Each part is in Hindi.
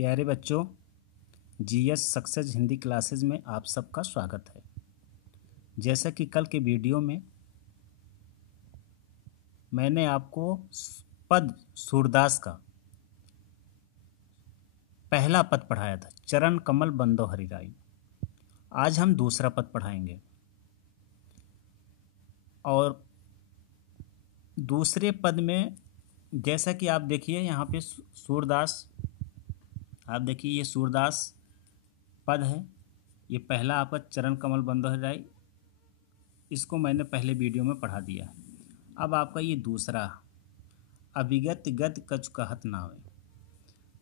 प्यारे बच्चों, जीएस सक्सेस हिंदी क्लासेस में आप सबका स्वागत है। जैसा कि कल के वीडियो में मैंने आपको पद सूरदास का पहला पद पढ़ाया था, चरण कमल बंदो हरिराई। आज हम दूसरा पद पढ़ाएंगे और दूसरे पद में जैसा कि आप देखिए यहाँ पे सूरदास, आप देखिए ये सूरदास पद है। ये पहला आपका चरण कमल बंदो हरिराई, इसको मैंने पहले वीडियो में पढ़ा दिया। अब आपका ये दूसरा अभिगत गत कछ कहत नावे।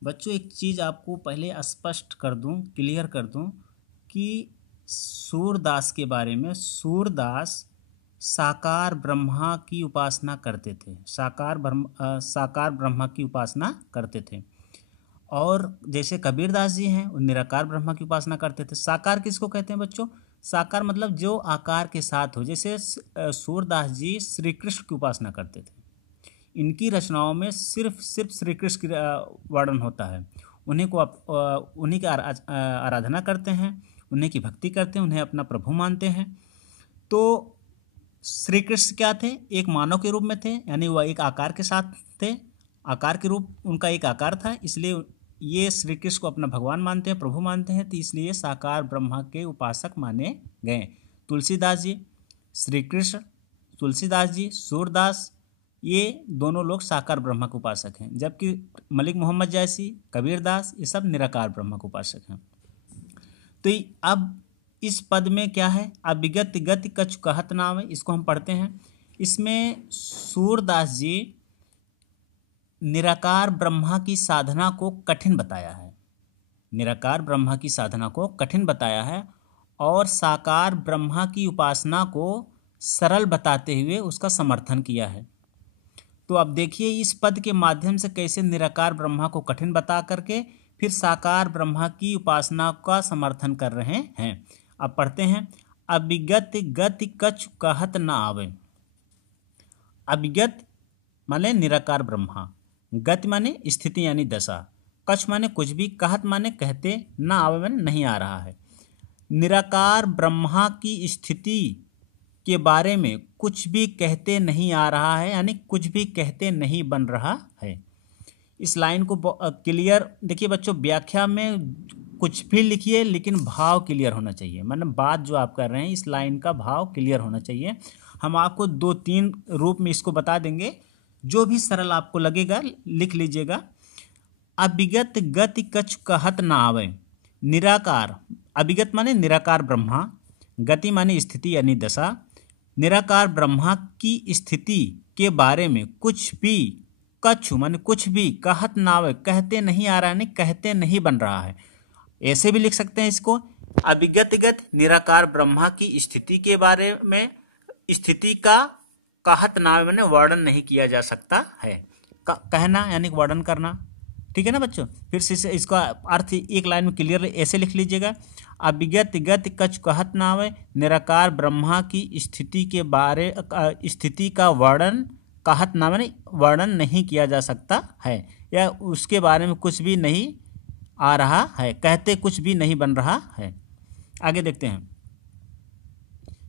बच्चों एक चीज़ आपको पहले स्पष्ट कर दूं, क्लियर कर दूं कि सूरदास के बारे में, सूरदास साकार ब्रह्मा की उपासना करते थे, साकार ब्रह्मा की उपासना करते थे। और जैसे कबीरदास जी हैं वो निराकार ब्रह्मा की उपासना करते थे। साकार किसको कहते हैं बच्चों? साकार मतलब जो आकार के साथ हो। जैसे सूरदास जी श्री कृष्ण की उपासना करते थे। इनकी रचनाओं में सिर्फ श्री कृष्ण की वर्णन होता है। उन्हीं की आराधना करते हैं, उन्हीं की भक्ति करते हैं, उन्हें अपना प्रभु मानते हैं। तो श्री कृष्ण क्या थे? एक मानव के रूप में थे, यानी वह एक आकार के साथ थे। आकार के रूप उनका एक आकार था, इसलिए ये श्री कृष्ण को अपना भगवान मानते हैं, प्रभु मानते हैं। तो इसलिए साकार ब्रह्मा के उपासक माने गए। तुलसीदास जी, श्री कृष्ण, तुलसीदास जी, सूरदास, ये दोनों लोग साकार ब्रह्मा के उपासक हैं। जबकि मलिक मोहम्मद जैसी, कबीरदास, ये सब निराकार ब्रह्मा के उपासक हैं। तो अब इस पद में क्या है? अभिगत गति कछ कहत नाम है, इसको हम पढ़ते हैं। इसमें सूरदास जी निराकार ब्रह्मा की साधना को कठिन बताया है, निराकार ब्रह्मा की साधना को कठिन बताया है और साकार ब्रह्मा की उपासना को सरल बताते हुए उसका समर्थन किया है। तो अब देखिए इस पद के माध्यम से कैसे निराकार ब्रह्मा को कठिन बता करके फिर साकार ब्रह्मा की उपासना का समर्थन कर रहे हैं। अब पढ़ते हैं। अभिगत गति कछ कहत न आवे। अभिगत माने निराकार ब्रह्मा, गति माने स्थिति यानी दशा, कछ माने कुछ भी, कहत माने कहते, न आवे माने नहीं आ रहा है। निराकार ब्रह्मा की स्थिति के बारे में कुछ भी कहते नहीं आ रहा है, यानी कुछ भी कहते नहीं बन रहा है। इस लाइन को क्लियर देखिए बच्चों, व्याख्या में कुछ भी लिखिए लेकिन भाव क्लियर होना चाहिए। मतलब बात जो आप कर रहे हैं इस लाइन का भाव क्लियर होना चाहिए। हम आपको 2-3 रूप में इसको बता देंगे, जो भी सरल आपको लगेगा लिख लीजिएगा। अभिगत गति कछ कहत न आवे। निराकार, अभिगत माने निराकार ब्रह्मा, गति माने स्थिति यानी दशा। निराकार ब्रह्मा की स्थिति के बारे में कुछ भी, कछु माने कुछ भी, कहत न आवे कहते नहीं आ रहा है, कहते नहीं बन रहा है। ऐसे भी लिख सकते हैं इसको, अभिगतगत निराकार ब्रह्मा की स्थिति के बारे में, स्थिति का कहत नाम में वर्णन नहीं किया जा सकता है। कहना यानी वर्णन करना, ठीक है ना बच्चों। फिर से इसका अर्थ एक लाइन में क्लियर ऐसे लिख लीजिएगा। अभिगत गति कछ कहत नावे, निराकार ब्रह्मा की स्थिति के बारे, स्थिति का वर्णन कहत नाम में वर्णन नहीं किया जा सकता है, या उसके बारे में कुछ भी नहीं आ रहा है, कहते कुछ भी नहीं बन रहा है। आगे देखते हैं।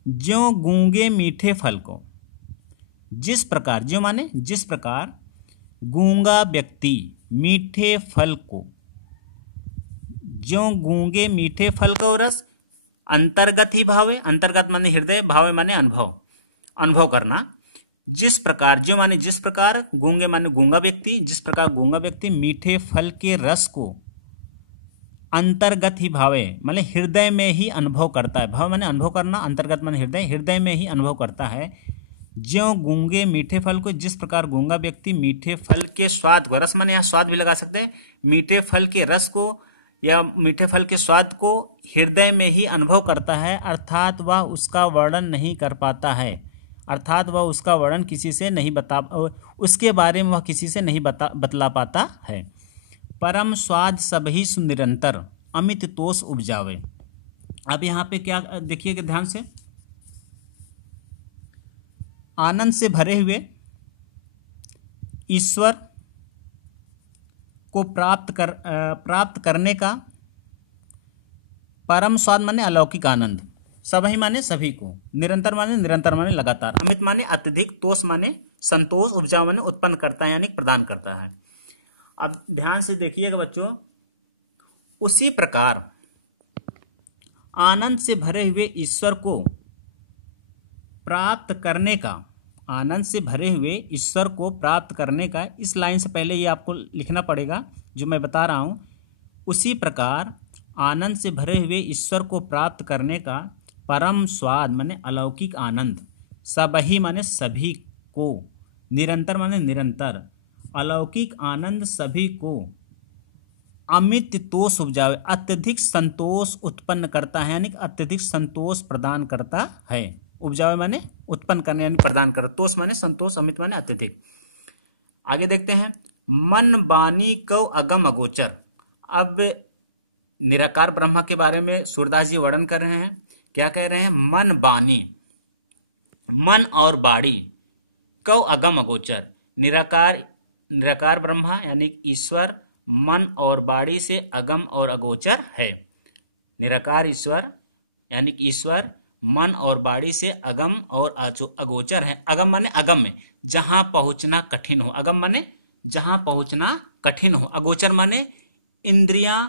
ज्यों गूंगे मीठे फल को, जिस प्रकार, ज्यों माने जिस प्रकार, गूंगा व्यक्ति मीठे फल को, ज्यों गूंगे मीठे फल को रस अंतर्गत ही भावे, अंतर्गत माने हृदय, भावे माने अनुभव, अनुभव करना। जिस प्रकार, ज्यों माने जिस प्रकार, गूंगे माने गूंगा व्यक्ति, जिस प्रकार गूंगा व्यक्ति मीठे फल के रस को अंतर्गत ही भावे माने हृदय में ही अनुभव करता है। भाव माने अनुभव करना, अंतर्गत माने हृदय, हृदय में ही अनुभव करता है। ज्यों गूंगे मीठे फल को, जिस प्रकार गूंगा व्यक्ति मीठे फल के स्वाद को, रस माने यहाँ स्वाद भी लगा सकते हैं, मीठे फल के रस को या मीठे फल के स्वाद को हृदय में ही अनुभव करता है, अर्थात वह उसका वर्णन नहीं कर पाता है, अर्थात वह उसका वर्णन किसी से नहीं बता, उसके बारे में वह किसी से नहीं बतला पाता है। परम स्वाद सबही सुनिरंतर अमित तोष उपजावे। अब यहाँ पे क्या देखिएगा ध्यान से, आनंद से भरे हुए ईश्वर को प्राप्त करने का, परम स्वाद माने अलौकिक आनंद, सबही माने सभी को, निरंतर माने लगातार, अमित माने अत्यधिक, तोष माने संतोष, उपजाऊ माने उत्पन्न करता है यानी प्रदान करता है। अब ध्यान से देखिएगा बच्चों, उसी प्रकार आनंद से भरे हुए ईश्वर को प्राप्त करने का, आनंद से भरे हुए ईश्वर को प्राप्त करने का, इस लाइन से पहले ये आपको लिखना पड़ेगा जो मैं बता रहा हूँ। उसी प्रकार आनंद से भरे हुए ईश्वर को प्राप्त करने का परम स्वाद माने अलौकिक आनंद, सबही माने सभी को, निरंतर माने निरंतर, अलौकिक आनंद सभी को, अमित तोष उपजावे, अत्यधिक संतोष उत्पन्न करता है यानी अत्यधिक संतोष प्रदान करता है। उपजावे माने उत्पन्न करने यानी प्रदान कर, तोष माने संतोष, अमित माने अत्यधिक। आगे देखते हैं, मन बानी कौ अगम अगोचर। अब निराकार ब्रह्मा के बारे में सूरदास जी वर्णन कर रहे हैं। क्या कह रहे हैं? मन बानी, मन और बाणी, कौ अगम अगोचर। निराकार ब्रह्मा यानी ईश्वर मन और बाणी से अगम और अगोचर है। निराकार ईश्वर यानी कि ईश्वर मन और बाणी से अगम और अगोचर है। अगम माने अगम में, जहां पहुंचना कठिन हो। अगम माने जहां पहुंचना कठिन हो। अगोचर माने इंद्रियां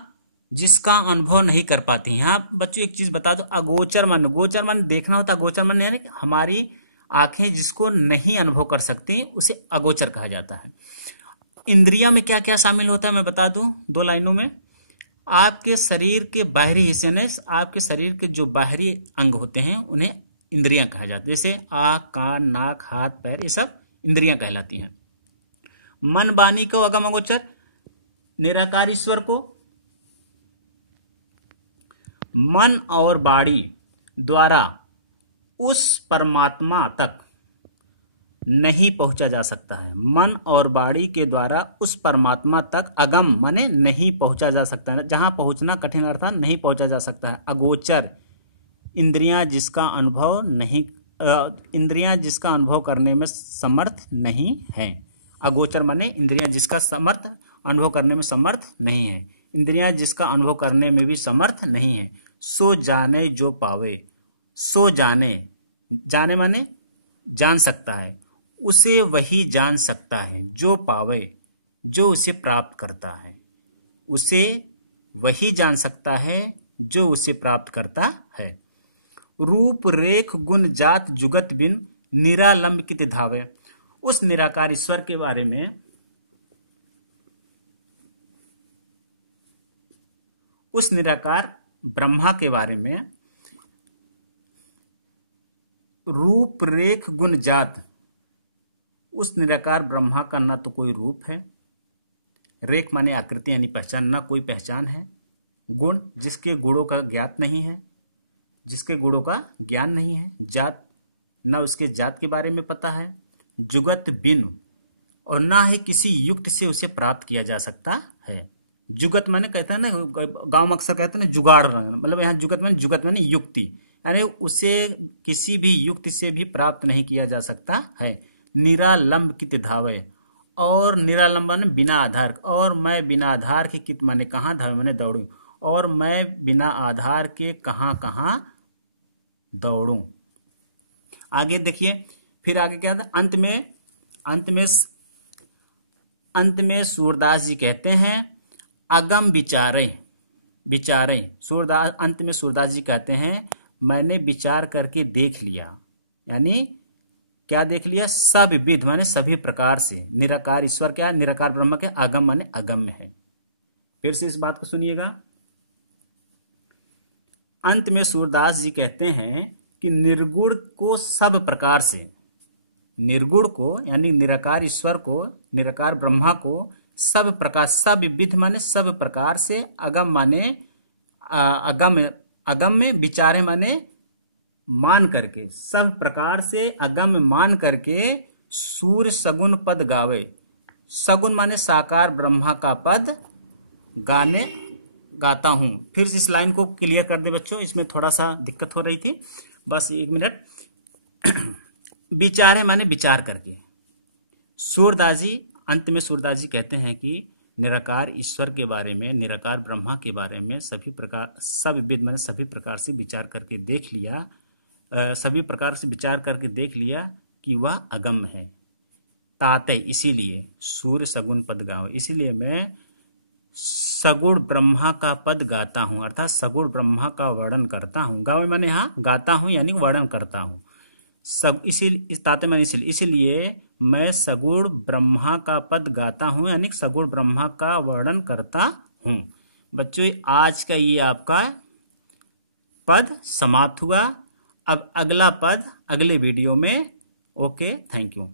जिसका अनुभव नहीं कर पाती। यहाँ बच्चों एक चीज बता दो, अगोचर माने, गोचर माने देखना होता है, अगोचर माने यानी हमारी आंखें जिसको नहीं अनुभव कर सकती उसे अगोचर कहा जाता है। इंद्रिया में क्या क्या शामिल होता है मैं बता दूं 2 लाइनों में। आपके शरीर के बाहरी हिस्से ने, आपके शरीर के जो बाहरी अंग होते हैं उन्हें इंद्रियां कहा जाता है। जैसे आंख, कान, नाक, हाथ, पैर, ये सब इंद्रियां कहलाती हैं। मन बानी को अगम अगोचर, निराकार ईश्वर को मन और बाणी द्वारा उस परमात्मा तक नहीं पहुंचा जा सकता है। मन और बाणी के द्वारा उस परमात्मा तक, अगम माने नहीं पहुंचा जा सकता है, जहां पहुंचना कठिन अर्थात नहीं पहुंचा जा सकता है। अगोचर इंद्रियां जिसका अनुभव करने में समर्थ नहीं है। अगोचर माने इंद्रियां जिसका अनुभव करने में समर्थ नहीं है, इंद्रियां जिसका अनुभव करने में भी समर्थ नहीं है। सो जाने जो पावे, सो जाने, जाने माने जान सकता है, उसे वही जान सकता है जो पावे, जो उसे प्राप्त करता है। उसे वही जान सकता है जो उसे प्राप्त करता है। रूप रेख गुण जात जुगत बिन निरालंब कित धावे। उस निराकार ईश्वर के बारे में, उस निराकार ब्रह्मा के बारे में, रूप रेख गुण जात, उस निराकार ब्रह्मा का न तो कोई रूप है, रेख माने आकृति यानी पहचान, न कोई पहचान है, गुण जिसके गुणों का ज्ञात नहीं है, जिसके गुणों का ज्ञान नहीं है, जात न उसके जात के बारे में पता है, जुगत बिन, और ना ही किसी युक्त से उसे प्राप्त किया जा सकता है। जुगत माने कहते हैं ना, गांव में अक्सर कहते हैं ना जुगाड़, मतलब यहाँ जुगत माने युक्ति, यानी उसे किसी भी युक्ति से भी प्राप्त नहीं किया जा सकता है। निरालंब कित धावे, और निरालंब माने बिना आधार, और मैं बिना आधार के कित माने कहाँ, धावे माने दौड़ू, और मैं बिना आधार के कहाँ कहाँ दौड़ू। आगे देखिए, फिर आगे क्या था, अंत में सूरदास जी कहते हैं अगम विचारे सूरदास, अंत में सूरदास जी कहते हैं मैंने विचार करके देख लिया, यानी क्या देख लिया, सब विध माने सभी प्रकार से निराकार ईश्वर क्या, निराकार ब्रह्म के अगम माने अगम्य है। फिर से इस बात को सुनिएगा, अंत में सूरदास जी कहते हैं कि निर्गुण को सब प्रकार से, निर्गुण को यानी निराकार ईश्वर को, निराकार ब्रह्मा को सब प्रकार, सब विध माने सब प्रकार से, अगम माने अगम में, विचारे माने मान करके, सब प्रकार से अगम मान करके सूर्य सगुन पद गावे। सगुन माने साकार ब्रह्मा का पद गाता हूं। फिर इस लाइन को क्लियर कर दे बच्चों, इसमें थोड़ा सा दिक्कत हो रही थी, बस 1 मिनट। विचारे माने विचार करके। सूरदास जी, अंत में सूरदास जी कहते हैं कि निराकार ईश्वर के बारे में, निराकार ब्रह्मा के बारे में सभी प्रकार, सब विद मैंने सभी प्रकार से विचार करके देख लिया, सभी प्रकार से विचार करके देख लिया कि वह अगम है। ताते इसीलिए सूर्य सगुण पद गाओ, इसीलिए मैं सगुण ब्रह्मा का पद गाता हूँ, अर्थात सगुण ब्रह्मा का वर्णन करता हूँ। गाओ मैंने यहाँ गाता हूँ यानी वर्णन करता हूँ। सब इस ताते मैंने इसीलिए मैं सगुण ब्रह्मा का पद गाता हूँ यानी सगुण ब्रह्मा का वर्णन करता हूँ। बच्चों आज का ये आपका पद समाप्त हुआ। अब अगला पद अगले वीडियो में। Okay, thank you.